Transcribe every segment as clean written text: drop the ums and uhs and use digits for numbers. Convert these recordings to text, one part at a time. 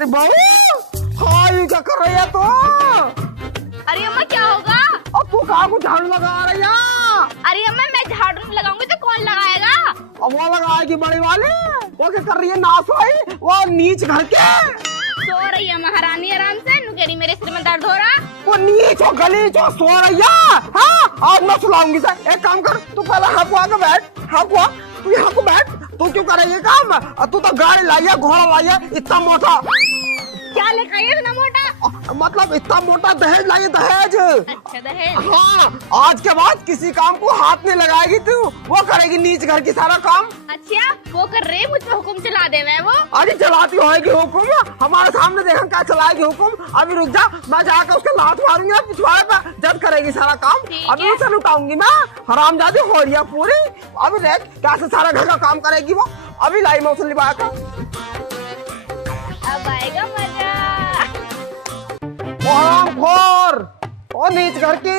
अरे बहू हाँ ये क्या कर रही है तो? अरे अम्मा क्या होगा? अब तू कहाँ को झाड़ू लगा रही है? अरे अम्मा मैं झाड़ू नहीं लगाऊंगी तो कौन लगाएगा? अब वो लगाएगी बड़ी वाली। वो क्या कर रही है नाश भाई? वो नीच घर के सो रही है महारानी आराम से। नुकेरी मेरे सिर में दर्द हो रहा। वो नीच हो गली जो सो रही है। हाँ आज मैं सुलाऊंगी सर। एक काम कर तू पहले हाँ को आके बैठ। हाँ को तू यहाँ को बैठ। तू क्यों कर रही है काम? तू तो गाड़ी लाई है घोड़ा लाई है इतना मोटा। क्या लेकर आई है इतना मोटा? मतलब इतना मोटा दहेज लाई है दहेज। अच्छा दहेज। हाँ आज के बाद किसी काम को हाथ नहीं लगाएगी तू। वो करेगी नीच घर की सारा काम। अच्छा वो कर रहे मुझ पे हुक्म चला दे मैं वो। अरे चलाती होगी हुक्म। हमारे सामने देखा क्या चलाएगी हुक्म। अभी रुक जा मैं जाकर उसके लात मारूंगा पिछवाड़े पे। जब करेगी सारा काम अभी उसे लुटाऊंगी मैं। हरामजादी हो रही है पूरी। अभी देख कैसे सारा घर का काम करेगी वो। अभी लाई मैं उसे लिपा कर। अब आएगा मजा। हरामखोर ओ नीच घर की।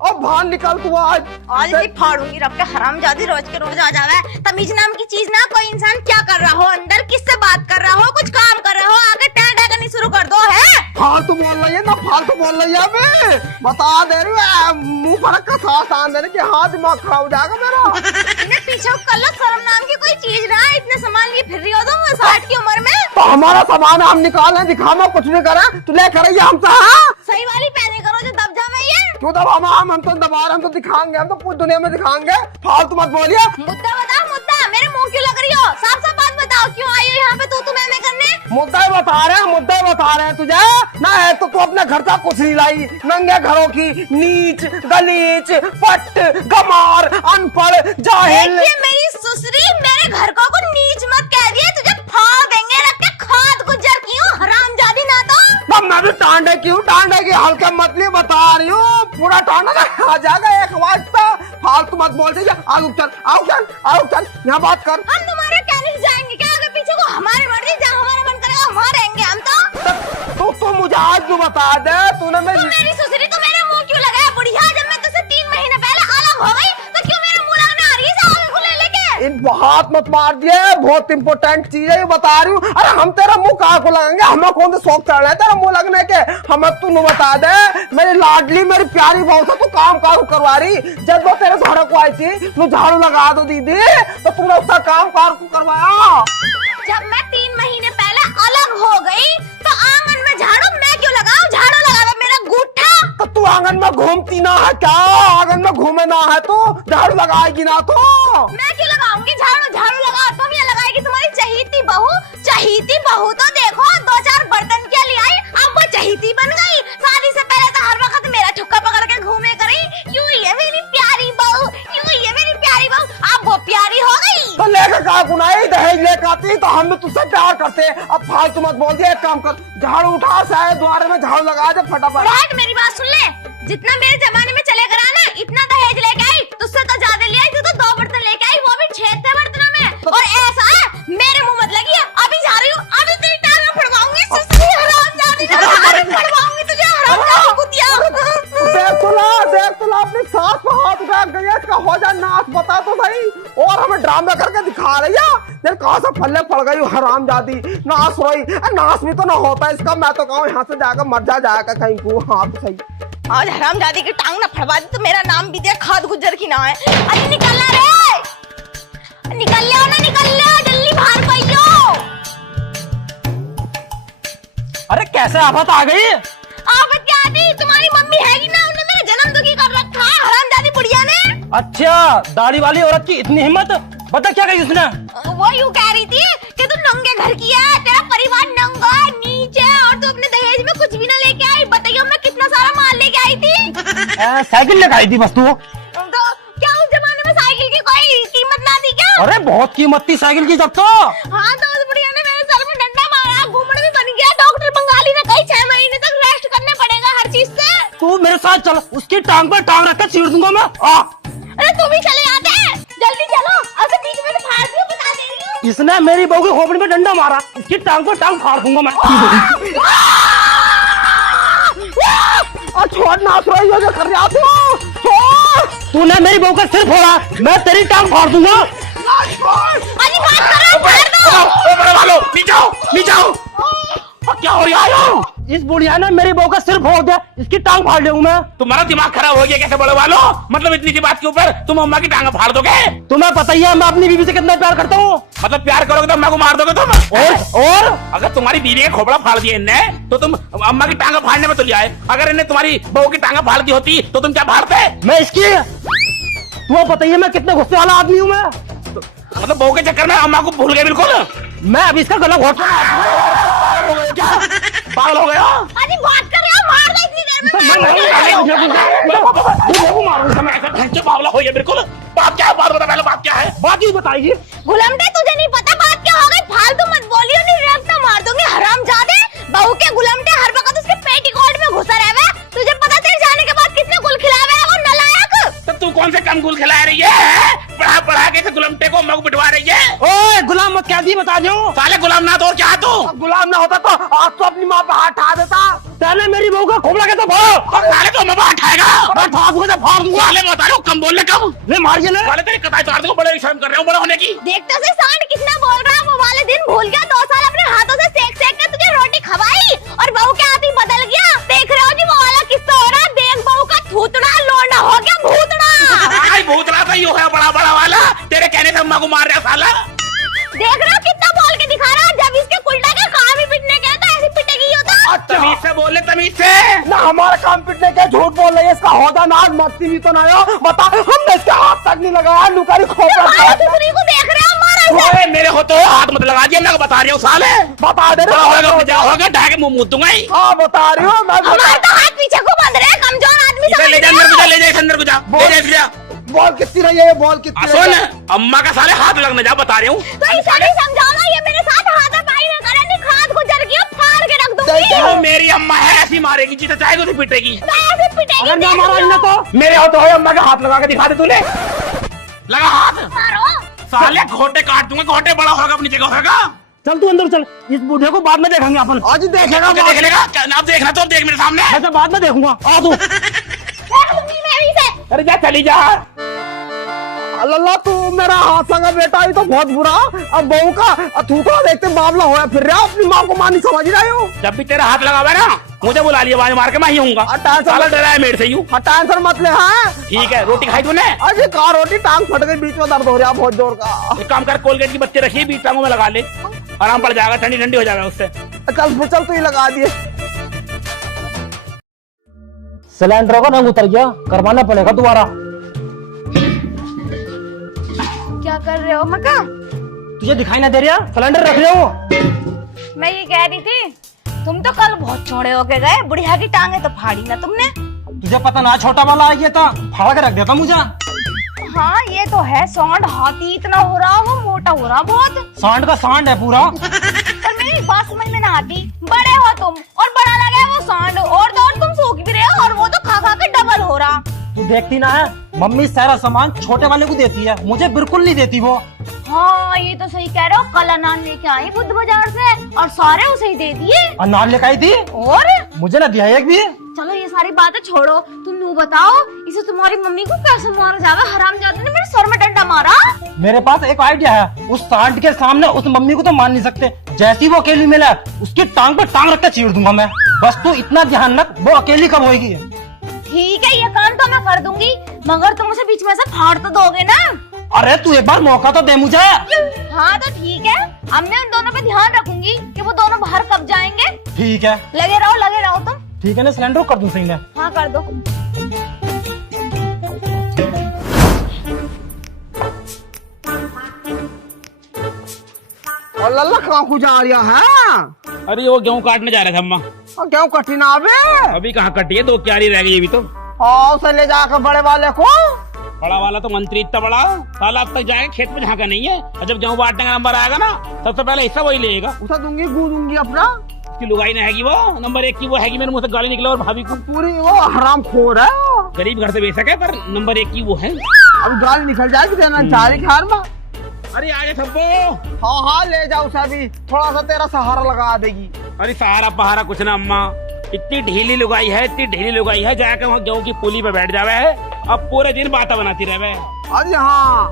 अब बाहर निकल तू आज ही फाड़ूंगी रब के हरामजादी रोज के रोज आ जावे। तमीज नाम की चीज ना कोई इंसान क्या कर रहा हो अंदर किससे बात कर रहा हो कुछ काम कर रहा हो आगे टैंडा करनी शुरू कर दो है। फालतू बोल रही है ना फालतू बोल रही है। अबे बता दे रही है मुंह पर का सांस आन देने की हाथ दिमाग खराब हो जाएगा मेरा। इन्हें पीछे कर लो शर्म नाम की कोई चीज ना इतने सामान लिए फिर रही हो तुम 60 की उम्र में। तो हमारा सामान हम निकालें दिखाना कुछ नहीं करें तू ले कर हमसे। हाँ सही वाली पहने करो जो दब जावे ये। क्यों दबा हम तो दबा रहे हम तो दिखाएंगे। हम तो पूरी दुनिया में दिखाएंगे। फालतू मत बोलिए। मुद्दा बताओ मुद्दा मेरे मुंह क्यों लग रही हो साफ साफ बात बताओ क्यों आई हो यहाँ पे तू मैं करने। मुद्दा ही बता रहे हैं तुझे ना है तो तू अपने घर का कुछ नहीं लाई। नंगे घरों की नीच गलीच पट गमार अनपढ़ जाहिल। मेरी सुसरी मेरे घर को नीच मत कह दिए तुझे फाड़ देंगे रख के खाद गुजर की हूँ हरामजादी ना तो। मैं भी टांडे की हल्के मतली बता रही हूँ। पूरा टांडा आ जाएगा एक बार तो। फालतू मत बोल दीजिए। आओ चल यहाँ बात कर। हम तुम्हारे कहने से जाएंगे क्या आगे पीछे को हमारे मर्जी जहाँ हमारा मन करेगा वहाँ रहेंगे हम तो। तू मुझे आज क्यों बता दे तूने मेरी सुसरी तो मेरे मुंह क्यों लगाया बुढ़िया जब मैं तुझसे 3 महीने पहले अलग हो गई तो क्यों मेरे मुंह लगने आ रही है आगे खुले लेके। इन हाथ मत मार दिए बहुत इंपॉर्टेंट चीज है ये बता रही हूँ। अरे हम तेरा मुंह कहाँ को लगाएंगे? हमें कौन सा शौक चढ़ रहा है तेरा मुंह लगने के? हमें तू न बता दे मेरी लाडली मेरी प्यारी बहू से तू काम करवा रही। जब वो तेरे घर को आई थी तू झाड़ू लगा दो दीदी तो तूने उसका काम करवाया। जब मैं 3 महीने पहले अलग हो गई तो आंगन में झाड़ू मैं क्यों लगाऊं? झाड़ू लगावा मेरा गूठा। तो तू आंगन में घूमती ना है क्या? आंगन में घूमे ना है तो झाड़ू लगाएगी ना तो? मैं क्यों लगाऊंगी झाड़ू लगा तुम ये लगाएगी तुम्हारी चहीती बहू तो देखो 2-4 बर्तन क्या ले आई अब वो चहीती बन गई। शादी से पहले तो हर वक्त मेरा ठुक्का पकड़ के घूमे करी यूं ये मेरी प्यारी बहू अब वो प्यारी हो गई। तो लेकर का गुनाई दहेज लेकर आती तो हम भी तुझसे प्यार करते। अब फालतू मत बोल दिए। एक काम कर झाड़ू उठा सारे द्वारे में झाड़ू लगा दे फटाफट। मेरी बात सुन ले जितना मेरे जमाने में चले करा ना इतना दहेज लेके आई तुझसे तो ज्यादा ले आई। तू तो 2 बर्तन लेके आई वो भी 6 बर्तनों में। और ऐसा है मेरे मुंह मत लगी अभी जा रही हूँ अभी तेरी टांग में फड़वाऊंगी तुझे हरामजादी कुतिया। देख तो अपनी सास पर हाथ उठा गई है। इसका हो जा नाश बता तो सही। और हमें ड्रामा करके दिखा रही है कहाँ से फल्ले पड़ गई हरामजादी। नाश रोई नाश भी तो ना होता इसका। मैं तो कहूँ यहाँ से जाकर मर जाएगा कहीं को। हाँ तो सही आज हरामजादी की टांग ना फड़वा दी तो मेरा नाम भी दे खाद गुजर की ना है। अरे निकल रे निकल ले जल्दी बाहर पाइयो। अरे कैसे आफत आ गई? आफत क्या आती तुम्हारी मम्मी हैगी ना उन्होंने मेरा जन्म दुखी कर रखा है हरामजादी बुढ़िया ने। अच्छा दाढ़ी वाली औरत की इतनी हिम्मत बता क्या कही उसने? वो यूं कह रही थी कि तू नंगे घर की है तेरा परिवार नंगा नीचे और तू अपने दहेज में कुछ भी ना लेके आई। बताइए मैं कितना सारा माल लेके आई थी। साइकिल लेकर आई थी बस तू। तो क्या उस जमाने में साइकिल की कोई कीमत ना थी क्या? अरे बहुत कीमत थी साइकिल की जब तो। हाँ तो उस बुढ़िया ने मेरे सर में डंडा मारा घूमने में बन गया। डॉक्टर बंगाली ने कही 6 महीने तक रेस्ट करने पड़ेगा हर चीज से। तू मेरे साथ चल उसकी टांग पर टांग रख कर चीर दूंगा मैं। अरे तू भी चले आते जल्दी चलो अभी बीच में फाड़ दियो बता दे रही हूँ। इसने मेरी बहू की खोपड़ी में डंडा मारा इसकी टांग पर टांग फाड़ दूंगा मैं। छोड़ नाश रोई हो जो कर रहा तू। तूने मेरी बहू का सिर फोड़ा मैं तेरी टांग फाड़ दूंगा। अजी बात कर रहे हो, फाड़ दो। ओ बड़े वालों, नीचे आओ, नीचे आओ। क्या हो रहा है? इस बुढ़िया ने मेरी बहू का सिर फोड़ दिया, इसकी टांग फाड़ लूँ मैं। तुम्हारा दिमाग खराब हो गया कैसे बड़े वालों? मतलब इतनी सी बात के ऊपर तुम अम्मा की टांग फाड़ दोगे? तुम्हें पता ही है मैं अपनी बीवी से कितना प्यार करता हूँ। मतलब प्यार करोगे तो अम्मा को मार दोगे तुम? और अगर तुम्हारी बीवी का खोपड़ा फाड़ दिया इनने तो तुम अम्मा की टांग फाड़ने में तुल जाए। अगर इन्हें तुम्हारी बहू की टांग फाड़ दी होती तो तुम क्या फाड़ते? मैं इसकी, तुम्हें पता ही है मैं कितने गुस्से वाला आदमी हूँ मैं। मतलब बहू के चक्कर में अम्मा को भूल गए बिल्कुल? मैं अभी इसका गला घोट पागल हो गया? अजी बात कर रहे हो, मार दो इतनी देर में। पागल हो गया बिल्कुल। बात क्या है? बात बता पहले, बात क्या है? बात ही बताइए। गुलामटे तुझे नहीं पता बात क्या हो गई? फालतू मत बोलियो, नहीं रखता मार दूंगी हरामजादे। बहू के गुलामटे हर वक्त उसके पेटीकोट में घुसा रहे। तुझे पता चल जाने के बाद कितने गुल खिलावे है वो नालायक। तो तू कौन से कम गुल खिला रही है? पढ़ा पढ़ा के गुलामटे को अम्मा को पिटवा रही है। ओए गुलाम मत क्या दी बता दो। साले गुलाम ना तो और क्या तू? गुलाम ना होता तो आज तो अपनी माँ पे हाथ उठा देता। पहले मेरी बहू का खोपड़ा कैसे फाड़? और साले तो अम्मा को उठाएगा। मैं फाड़ दूंगा, फाड़ दूंगा। साले बता रहे हो कम बोलने कम। ले मारिए ले। साले तेरी कटाई चार को बड़े शर्म कर रहे हो बड़े होने की। देखते से सांड कितना बोल रहा है। वो वाले दिन भूल गया, 2 साल अपने हाथों से सेक सेक के तुझे रोटी खवाई और बहू के हाथ ही बदल गया। देख रहे हो जी वो वाला किस्सा हो रहा है। देख बहू का थूतड़ा लोना हो गया, भूतड़ा। आई भूतला का ही है बड़ा बड़ा वाला। तेरे कहने से अम्मा को मार रहा साला। देख रहे हो कितना बोल के दिखा रहा है। जब इसके कुल्टा के काम ही पिटने गया तो ऐसी पिटेगी होता। तमीज से बोले, तमीज से। ना हमारा काम पिटने के झूठ बोल रही है। इसका होदा ना मस्ती भी तो ना हो। बता हमने इसके हाथ तक नहीं लगाया। लुकारी खोपड़ा दूसरी को देख रहे हो मारा। ओए मेरे होते हो हाथ मत लगा दिया। मैं बता रही हूँ साले। बता दे बड़ा होगा पीछा होगा ढाके मुंह मुँह दूंगा ही। हाँ बता रही हूँ मैं। हमारे तो हाथ पीछे को बंद रहे। कमजोर आदमी इसे ले जा अंदर को जा, ले जा अंदर को जा, ले जा। बॉल कितनी रही है ये? बॉल कितनी सुन, रही है? अम्मा का साले हाथ लगने जा, बता रही हूँ। तो इसे नहीं समझाना। ये मेरे साथ हाथापाई न करे, नहीं खाद को जल गया फाड़ के रख दूंगी। वो मेरी अम्मा है, ऐसी मारेगी जिसे चाहेगी उसे पीटेगी। मैं ऐसे पिटेगी। अगर मैं मारा इन्हें तो मेरे होते हुए अम्मा का हाथ लगा के दिखा दे तूने। लगा हाथ। मारो। साले घोटे काट दूंगा। घोटे बड़ा होगा अपनी जगह होगा। चल तू अंदर चल। इस बूढ़े को बाद में देखेंगे अपन। आज ही देखेगा। देख लेगा क्या? आप देखना तो देख मेरे सामने। ऐसे बाद में देखूंगा। आ तू। देख लूंगी मैं भी से। अरे जा चली जा। अल्लाह तू मेरा हाथ संगा बेटा ही तो बहुत बुरा। अब बहू का थूथड़ा देखते बावला होया फिर रहा। अपनी माँ को मां नहीं समझ रहे हो। जब भी तेरा हाथ लगा हुआ है ना मुझे बुला लिया, आवाज मार के मैं ही हूँगा। साला डरा है मेरे से यूं। टेंशन मत ले। हाँ ठीक है, रोटी खाई तूने? अजी का रोटी टांग फट गई, बीच में दर्द हो रहा बहुत जोर का। एक काम कर, कोलगेट की बत्ती रखी बीच टांगों में लगा ले, आराम पड़ जाएगा, ठंडी ठंडी हो जाएगा उससे। चल फिर चल तू ही लगा दिए। सिलेंडर का रंग उतर गया, करवाना पड़ेगा दोबारा। क्या कर रहे हो मका? तुझे दिखाई ना दे रहा? सिलेंडर रख रहे हो। मैं ये कह रही थी तुम तो कल बहुत चौड़े होके गए। बुढ़िया की टांगे तो फाड़ी ना तुमने। तुझे पता ना छोटा वाला आ गया था, फाड़ के रख देता मुझे। हाँ ये तो है। सांड हाथी इतना हो रहा, वो मोटा हो रहा बहुत। सांड का सांड है पूरा। पर मेरी बात समझ में ना आती। बड़े हो तुम और बड़ा लगा है वो सांड। और तो और तुम सूख भी रहे हो और वो तो खा खा के डबल हो रहा। तू देखती ना है, मम्मी सारा सामान छोटे वाले को देती है, मुझे बिल्कुल नहीं देती वो। हाँ ये तो सही कह रहे हो। कल अनाज लेके आई बुद्ध बाजार से और सारे उसे ही दे दिए। अनार लेकर आई थी और मुझे ना दिया एक भी। चलो ये सारी बातें छोड़ो, तुम यूँ बताओ इसे तुम्हारी मम्मी को कैसे मारा जाएगा? हरामजादे ने मेरे सर में डंडा मारा। मेरे पास एक आइडिया है। उस सांड के सामने उस मम्मी को तो मान नहीं सकते। जैसी वो अकेली मिला उसकी टांग पर टांग रख के चीर दूंगा मैं। बस तू इतना ध्यान रख, वो अकेली कब होगी। ठीक है ये काम तो मैं कर दूंगी, मगर तुम उसे बीच में से फाड़ तो दोगे ना? अरे तू एक बार मौका तो दे मुझे। हाँ तो ठीक है, अब मैं उन दोनों पे ध्यान रखूंगी कि वो दोनों बाहर कब जाएंगे। ठीक है, लगे रहो तुम। ठीक है ना, सिलेंडर कर दूं सही ने। हाँ कर दो। अल्लाह कहाँ को जा रहा है? अरे वो गेहूं काटने जा रहे थे अम्मा। क्यों कटी ना अबे? अभी कहाँ कटी है, 2 क्यारी रह गई अभी तो। हाँ उसे ले जाकर बड़े वाले को। बड़ा वाला तो मंत्री इतना बड़ा साला अब तक जाएगा खेत में झाँका नहीं है। और जब गेहूं बांटने का नंबर आएगा ना सबसे पहले हिस्सा वही लेगा। उसे दूंगी दूंगी अपना। उसकी लुगाई नहीं हैगी, वो नंबर 1 की वो हैगी। मेरे मुंह से गाली निकला और भाभी को पूरी वो हराम खोर है। गरीब घर से बेशक है पर नंबर 1 की वो है। अब गाली निकल जाएगी देना चारी खार में। अरे आजा सबको। हाँ हाँ ले जाओ सभी, थोड़ा सा तेरा सहारा लगा देगी। अरे सहारा पहारा कुछ ना अम्मा, इतनी ढीली लुगाई है, इतनी ढीली लुगाई है, जाकर वहाँ गेहूं की पुली पे बैठ जावे है, अब पूरे दिन बातें बनाती रहे। अरे हाँ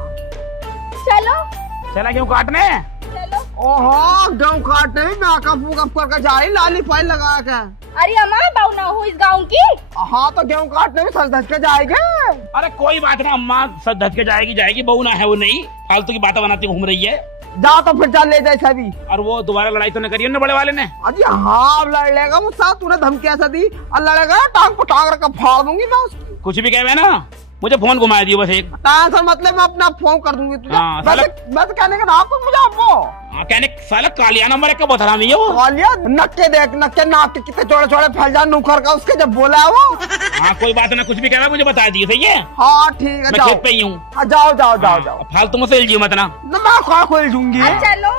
चलो चला क्यों काटने? चलो। ओहो गेहूं काटने में मेकअप वूकअप करके जा रही लाली फाइल लगा के। अरे अम्मा बाऊ ना हो इस गाँव की। हाँ तो गेहूं काटने में सज धज के जाएंगे। अरे कोई बात ना अम्मा, सब धज के जाएगी, बहू ना है वो नहीं, फालतू की बातें बनाती घूम रही है। जा तो फिर जा ले जाए सभी। और वो दोबारा लड़ाई तो नहीं करी उन्होंने बड़े वाले ने? अजी हाँ अब लड़ लेगा मुझसे, तूने धमकी ऐसा दी और लड़ेगा टांग पर टांग रख के फाड़ दूंगी मैं उसकी। कुछ भी कहे ना, मुझे फोन घुमा दियो बस एक। टेंशन मतलब मैं अपना फोन कर दूंगी तुझे। हाँ, बस कहने का नाम तो मुझे आपको। कहने साला कालिया नंबर एक का बहुत हरामी है वो। कालिया नक्के देख, नक्के नाक के कितने छोटे छोटे फैल जा नुखर का उसके जब बोला है वो। हाँ कोई बात ना, कुछ भी कहना मुझे बता दियो, सही है? हाँ ठीक है मैं जाओ। खेत पे ही हूँ। हाँ, जाओ जाओ जाओ जाओ। फालतू में से इल्जियो मत ना। मैं कहाँ खोल दूंगी। चलो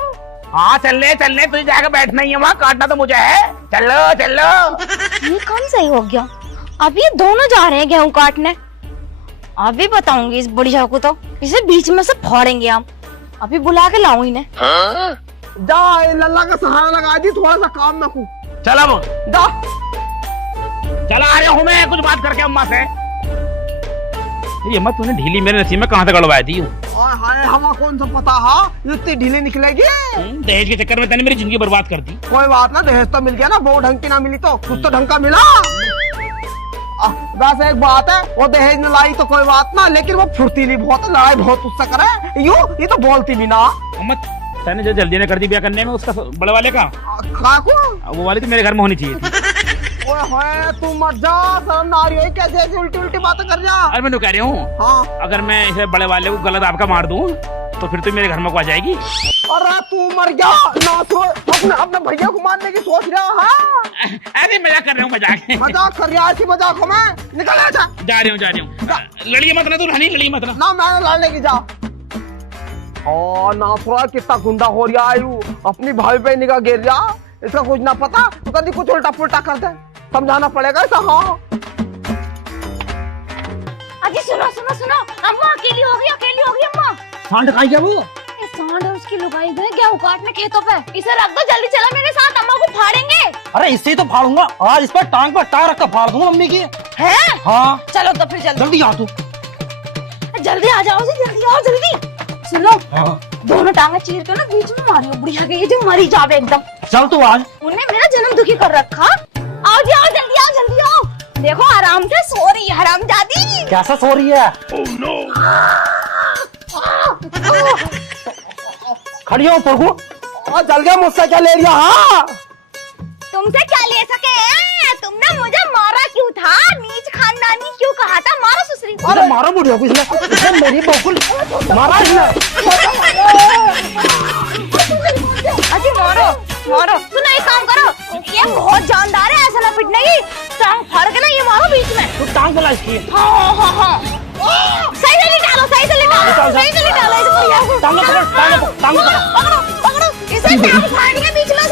हाँ चलने तुझे जाकर बैठना ही है वहाँ, काटना तो मुझे है। चलो चलो। ये कौन सही हो गया? अब ये दोनों जा रहे हैं गेहूं काटने। अभी बताऊंगी इस बुढ़िया को, तो इसे बीच में से फाड़ेंगे हम। अभी बुला के लाऊं इन्हें। जा लल्ला का सहारा लगा दी, थोड़ा सा काम में हूँ। चला वो, जा चला आ रहा हूँ मैं कुछ बात करके अम्मा से। ये अम्मा तूने ढीली मेरे नसीब में कहाँ से गड़वाई थी? हाय हवा कौन सा पता है इतनी ढीली निकलेगी। दहेज के चक्कर में तूने मेरी जिंदगी बर्बाद कर दी। कोई बात ना, दहेज तो मिल गया ना, वो ढंग की ना मिली तो कुछ तो ढंग का मिला। वैसे एक बात है, वो दहेज न लाई तो कोई बात ना, लेकिन वो फुर्तीली बहुत है, लड़ाई बहुत उससे करे। ये तो बोलती भी ना। अम्मा तूने जो जल्दी ने कर दी ब्याह करने में उसका बड़े वाले का, काकू वो वाली तो मेरे घर में होनी चाहिए थी। ओए होए तू मत जा, शर्म ना आ रही है कैसे ऐसी उल्टी उल्टी बातें कर जा। अरे मैं तो कह रही हूँ, हाँ अगर मैं इसे बड़े वाले को गलत आपका मार दूं तो फिर तो मेरे घर में को आ जाएगी। अरे तू मर गया ना, सोच अपने भैया को मारने की सोच रहा है। अरे मजाक कर रहा हूँ, मजाक कर रहा है, मजाक हो। मैं निकल आ जा रही हूँ। लड़िए मत ना तू, रानी लड़ी मत ना। मैंने लड़ने की जा। ओ नाथुरा कितना गुंडा हो रहा है, अपनी भाई पे निगाह गिर जा, इसका कुछ ना पता तो कभी कुछ उल्टा पुल्टा कर दे, समझाना पड़ेगा इसे। हाँ अजी सुनो सुनो सुनो, अम्मा अकेली होगी अम्मा। सांड खाई क्या वो? ये सांड और उसकी लुगाई गए गेहूं काटने खेतों पे। इसे रख दो, जल्दी चला मेरे साथ, अम्मा को फाड़ेंगे। अरे इससे ही तो फाड़ूंगा आज, इस पर टांग रख कर फाड़ दूंगा मम्मी की। है? हाँ चलो तो फिर जल्दी आ तू। जल्दी आ जाओ जी, जल्दी आओ जल्दी। सुनो हाँ। दोनों टांगे चीर के ना बीच में मारियो बुढ़िया के, ये जो मरी जावे एकदम। चल तू आज। उन्हें मेरा जन्म दुखी कर रखा। आओ जी आओ, जल्दी आओ। देखो आराम से सो रही है हरामजादी। कैसा सो रही है? खड़ी हो प्रभु। और जल गया मुझसे क्या ले लिया। हाँ तुमसे क्या ले सके हैं? तुमने मुझे मारा क्यों था? नीच खानदानी क्यों कहा था? मारो सुसरी को। अरे मारो बुढ़िया को इसने मेरी बकुल मारा इसने। अजी मारो। सुनो एक काम करो, ये बहुत जानदार है, ऐसा ना पिटने की। टांग फाड़ के ना ये मारो बीच में। तू टांग बोला इसकी। हाँ। सही से निकालो इस बुढ़िया को। टांग पकड़ो। पकड़ो इसे, टांग फाड़ के बीच में